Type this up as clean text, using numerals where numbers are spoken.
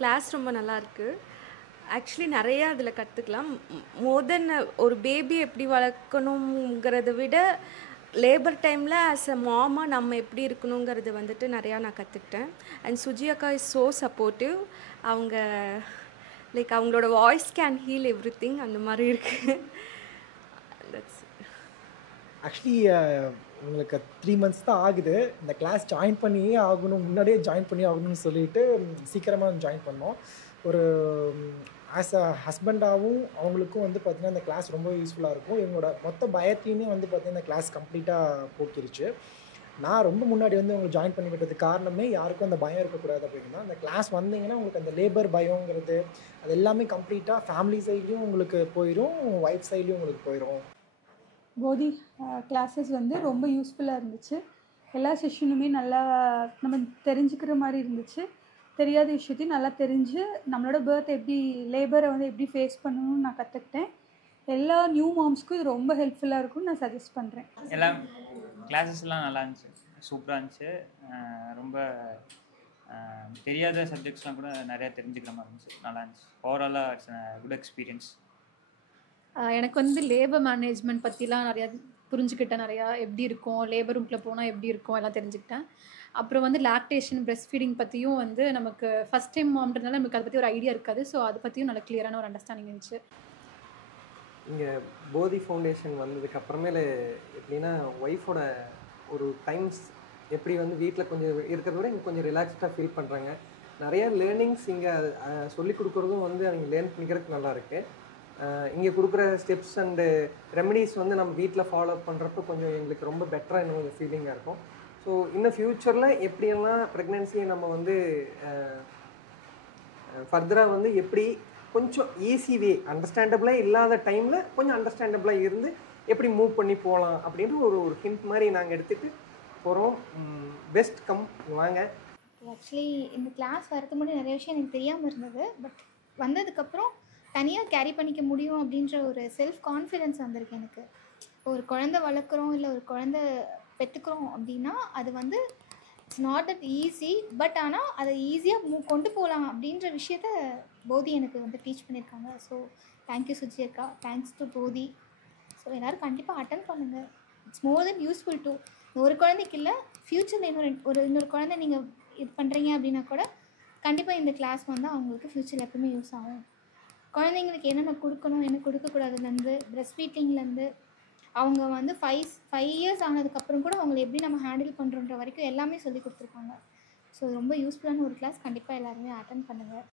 Class ரொம்ப நல்லாயிருக்கு. Actually நெறையா அதில கத்துக்கலாம். மோர் தென் ஒரு பேபி எப்படி வளர்க்கணுங்கிறத விட, லேபர் டைமில ஆஸ் அ மாமா நம்ம எப்படி இருக்கணுங்கிறது வந்துட்டு நெறையா நான் கத்துக்கிட்டேன். அண்ட் சுஜி அக்கா இஸ் ஸோ சப்போர்ட்டிவ். அவங்க லைக் அவங்களோட வாய்ஸ் கேன் ஹீல் எவ்ரிதிங் அந்த மாரி இருக்கு. தட்ஸ் ஆக்சுவலி உங்களுக்கு 3 மந்த்ஸ் தான் ஆகுது. இந்த கிளாஸ் ஜாயின் பண்ணியே ஆகணும், முன்னாடியே ஜாயின் பண்ணி ஆகணும்னு சொல்லிட்டு சீக்கிரமா ஜாயின் பண்ணோம். ஒரு ஆஸ் அ ஹஸ்பண்டாவும் அவங்களுக்கும் வந்து பார்த்தீங்கன்னா, இந்த கிளாஸ் ரொம்ப யூஸ்ஃபுல்லா இருக்கும். எங்களோட மொத்த பயத்தையுமே வந்து பார்த்தீங்கன்னா, இந்த கிளாஸ் கம்ப்ளீட்டா போக்கிருச்சு. நான் ரொம்ப முன்னாடி வந்து உங்கள ஜாயின் பண்ணி விட்டதுக்கு காரணமே, யாருக்கும் அந்த பயம் இருக்கக்கூடாது அப்படின்னு தான். அந்த கிளாஸ் வந்தீங்கன்னா, உங்களுக்கு அந்த லேபர் பயம்ங்கிறது, அது எல்லாமே கம்ப்ளீட்டா ஃபேமிலி சைட்லயும் உங்களுக்கு போயிரும், ஒய்ஃப் சைட்லயும் உங்களுக்கு போயிரும். போதி கிளாஸஸ் வந்து ரொம்ப யூஸ்ஃபுல்லாக இருந்துச்சு. எல்லா செஷனுமே நல்லா நம்ம தெரிஞ்சுக்கிற மாதிரி இருந்துச்சு. தெரியாத விஷயத்தையும் நல்லா தெரிஞ்சு, நம்மளோட பர்த் எப்படி லேபரை வந்து எப்படி ஃபேஸ் பண்ணணும்னு நான் கற்றுக்கிட்டேன். எல்லா நியூ மாம்ஸ்க்கும் இது ரொம்ப ஹெல்ப்ஃபுல்லாக இருக்கும்னு நான் சஜஸ்ட் பண்ணுறேன். எல்லாம் கிளாஸஸ்லாம் நல்லா இருந்துச்சு, சூப்பராக இருந்துச்சு. ரொம்ப தெரியாத சப்ஜெக்ட்ஸ்லாம் கூட நிறையா தெரிஞ்சுக்கிற மாதிரி இருந்துச்சு, நல்லா இருந்துச்சு. ஓவராலாக இட்ஸ் குட் எக்ஸ்பீரியன்ஸ். எனக்கு வந்து லேபர் மேனேஜ்மெண்ட் பற்றிலாம் நிறையா புரிஞ்சுக்கிட்டேன். நிறையா எப்படி இருக்கும், லேபர் ரூம்குள்ளே போனால் எப்படி இருக்கும் எல்லாம் தெரிஞ்சுக்கிட்டேன். அப்புறம் வந்து லாக்டேஷன், பிரெஸ்ட் ஃபீடிங் பற்றியும் வந்து நமக்கு ஃபஸ்ட் டைம் மாம்ன்றதுனால நமக்கு அதை பற்றி ஒரு ஐடியா இருக்காது. ஸோ அதை பற்றியும் நல்ல கிளியரான ஒரு அண்டர்ஸ்டாண்டிங் இருந்துச்சு. இங்கே போதி ஃபவுண்டேஷன் வந்ததுக்கு அப்புறமேல எப்படின்னா, ஒய்ஃபோட ஒரு டைம்ஸ் எப்படி வந்து வீட்டில் கொஞ்சம் இருக்கிறத விட இங்கே கொஞ்சம் ரிலாக்ஸ்டாக ஃபீல் பண்ணுறாங்க. நிறையா லேர்னிங்ஸ் இங்கே சொல்லிக் கொடுக்குறதும் வந்து அவங்க லேர்ன் பண்ணிக்கிறதுக்கு நல்லாயிருக்கு. இங்கே கொடுக்குற ஸ்டெப்ஸ் அண்டு ரெமடிஸ் வந்து நம்ம வீட்டில் ஃபாலோ பண்ணுறப்ப கொஞ்சம் எங்களுக்கு ரொம்ப பெட்டராக இன்னும் ஒரு ஃபீலிங்காக இருக்கும். ஸோ இன்னும் ஃப்யூச்சரில் எப்படியெல்லாம் ப்ரெக்னென்சியை நம்ம வந்து ஃபர்தராக வந்து எப்படி கொஞ்சம் ஈஸி வே, அண்டர்ஸ்டாண்டபிளாக இல்லாத டைமில் கொஞ்சம் அண்டர்ஸ்டாண்டபிளாக இருந்து எப்படி மூவ் பண்ணி போகலாம் அப்படின்ற ஒரு ஹிண்ட் மாதிரி நாங்கள் எடுத்துகிட்டு போகிறோம். பெஸ்ட் கம் வாங்க. ஆக்சுவலி இந்த கிளாஸ் வரதுக்கு முன்னாடி நிறைய விஷயம் எனக்கு தெரியாமல் இருந்தது. பட் வந்ததுக்கப்புறம் தனியாக கேரி பண்ணிக்க முடியும் அப்படின்ற ஒரு செல்ஃப் கான்ஃபிடென்ஸ் வந்திருக்கு எனக்கு. ஒரு குழந்தை வளர்க்குறோம், இல்லை ஒரு குழந்தை பெற்றுக்கிறோம் அப்படின்னா அது வந்து it's not that easy. But ஆனால் அதை ஈஸியாக கொண்டு போகலாம் அப்படின்ற விஷயத்த போதி எனக்கு வந்து டீச் பண்ணியிருக்காங்க. ஸோ தேங்க்யூ சுஜி அக்கா, தேங்க்ஸ் டு போதி. ஸோ எல்லோரும் கண்டிப்பாக அட்டன் பண்ணுங்கள். It's more then useful to ஒரு குழந்தைக்கு இல்லை, ஃப்யூச்சரில் இன்னொரு குழந்தை நீங்கள் இது பண்ணுறீங்க அப்படின்னா கூட கண்டிப்பாக இந்த கிளாஸ் வந்து அவங்களுக்கு ஃப்யூச்சரில் எப்பவுமே யூஸ் ஆகும். குழந்தைங்களுக்கு என்னென்ன கொடுக்கணும், என்ன கொடுக்கக்கூடாதுலேருந்து, பிரெஸ்ட் ஃபீடிங்லேருந்து அவங்க வந்து 5 இயர்ஸ் ஆனதுக்கப்புறம் கூட அவங்களை எப்படி நம்ம ஹேண்டில் பண்ணுறோன்ற வரைக்கும் எல்லாமே சொல்லி கொடுத்துருக்காங்க. ஸோ ரொம்ப யூஸ்ஃபுல்லான ஒரு கிளாஸ். கண்டிப்பாக எல்லாருமே அட்டன் பண்ணுங்கள்.